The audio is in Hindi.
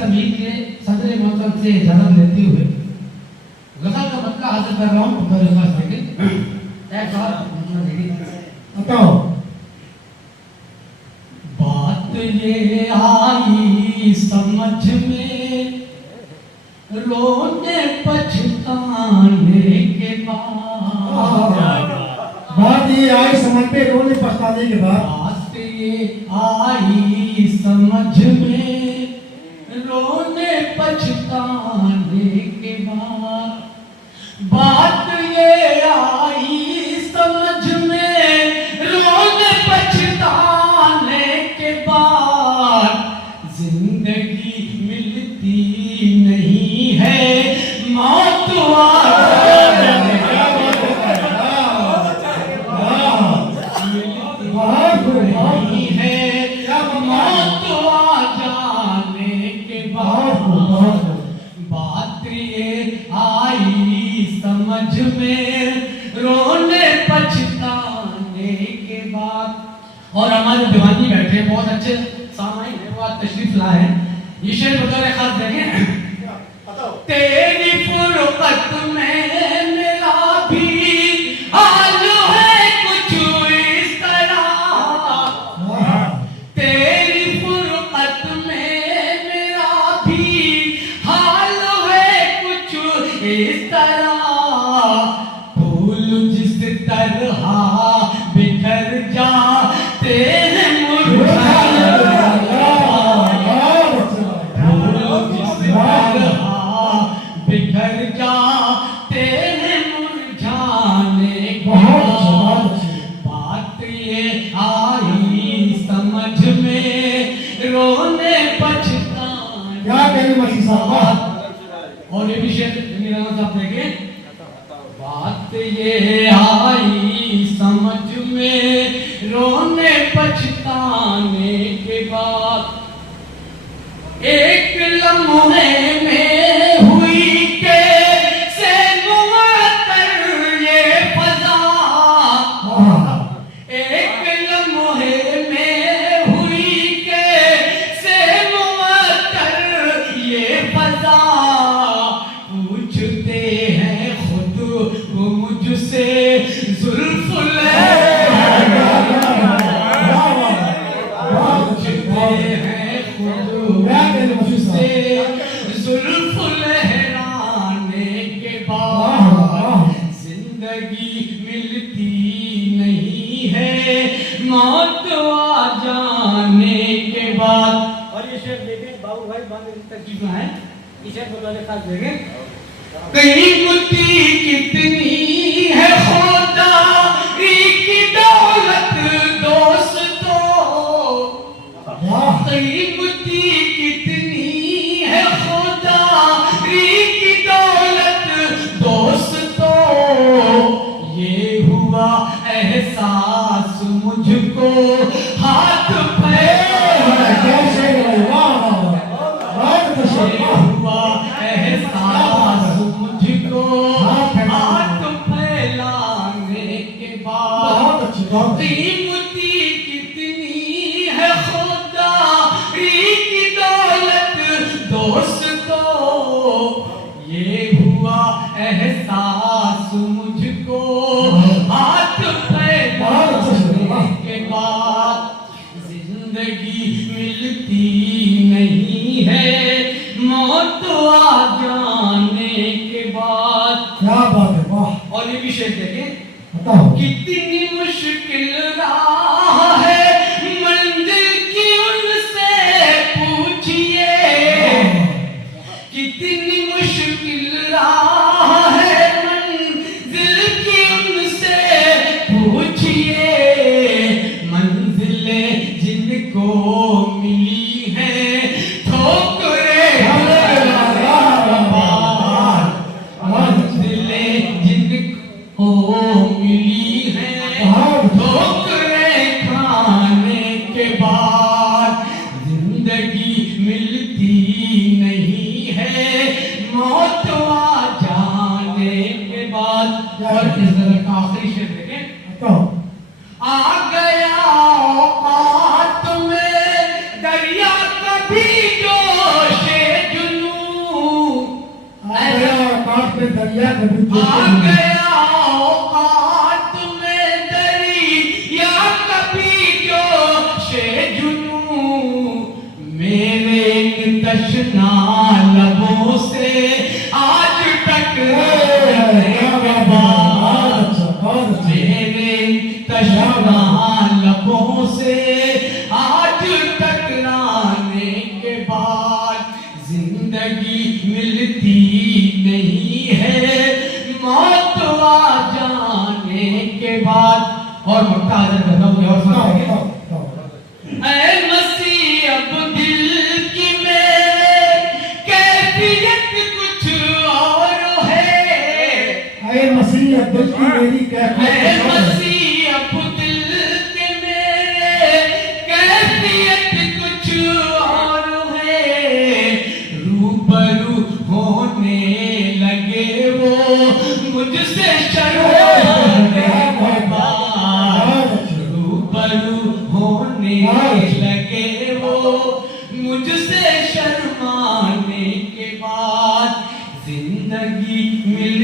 सभी के सदर मोहतरम से इजाजत लेते हुए गजल का मतलब हासिल कर रहा हूँ। मेरे पास देखिए एक बात बताओ। बात ये आई समझ में रोने पछताने के बाद, बात ये आई समझ पे रोने पछताने के बाद, बात ये आई समझ में रोने पछताने के बाद, बात ये आई समझ में रोने पछताने के बाद, जिंदगी मिलती नहीं है मौत नहीं है मौत आ जाने के बाद, बात ये आई समझ में रोने पछताने के बाद। और हमारे दीवानी बैठे बहुत अच्छे सामाइन है, वो आज तशरीफ लाए हैं। ये शेर बतौर खास देखें। तेरी फुरकत में मेरा भी हाल है कुछ इस तरह, तेरी फुरकत में मेरा भी हाल है कुछ इस तरह, फूल जिस तरह बिखर जाते हैं मुरझा, बिखर जाते हैं मुरझाने के बाद, बात ये आई समझ में रोने पछताने। क्या कहें मसीह साहब? और ये भी शेर साहब देखें। बात ये आई समझ में रोने पछताने के बाद, एक लम्हे में हुई कैसे मुअत्तर ये फज़ा, एक लम्हे में हुई कैसे मुअत्तर ये फज़ा, पूछते हैं खुद को मुझसे जुल्फ़ जुल्फ लहराने के बाद, जिंदगी मिलती नहीं है मौत आ जाने के बाद। और ये शेर देखें बाबू भाई तकलीफ है, ये शेर बताने खास देखें। कहीं बुद्धि कितनी है खुदा की दौलत दोस्तों, कहीं बुद्धि कितनी है खुदा की दौलत दोस्तों, ये हुआ एहसास मुझको हाथ हुआ एहसास मुझको हाथ फैलाने के बाद, कीमती कितनी है खुदा की दौलत दोस्तों, ये हुआ एहसास मुझको हाथ फैलाने के बाद, जिंदगी मिलती नहीं है मौत आ जाने के बाद। क्या बात है, वाह। और ये भी शेर देखें। बताओ। कितनी मुश्किल राह है मंजिल की उनसे पूछिए, कितनी मुश्किल राह है मंजिल की उनसे पूछिए, मंजिलें जिनको मिली है ठोकरें, मंजिलें जिनको मिली है ठोकरें खाने के बाद, जिंदगी मिलती नहीं है मौत आ जाने के बाद। और इस तरह का आखिरी शेर देखें। आ गया औकात में दरिया कभी जोश तशना लबों से आज टकराने के बाद, मेरे तशना लबों से आज टकराने के बाद जिंदगी मिलती नहीं है मौत आ जाने के बाद। और मक्का हाजिर करता हूँ और सुनाओगे। ऐ मसीह अब दिल की मेरे कैफियत कुछ और है। ऐ मसीह अब दिल की मेरी ऐ मसीह अब दिल के मेरे कैफियत कुछ और है। रूबरू होने लगे वो मुझसे शर्माने के बाद, रूबरू होने लगे वो मुझसे शर्माने के बाद जिंदगी मिल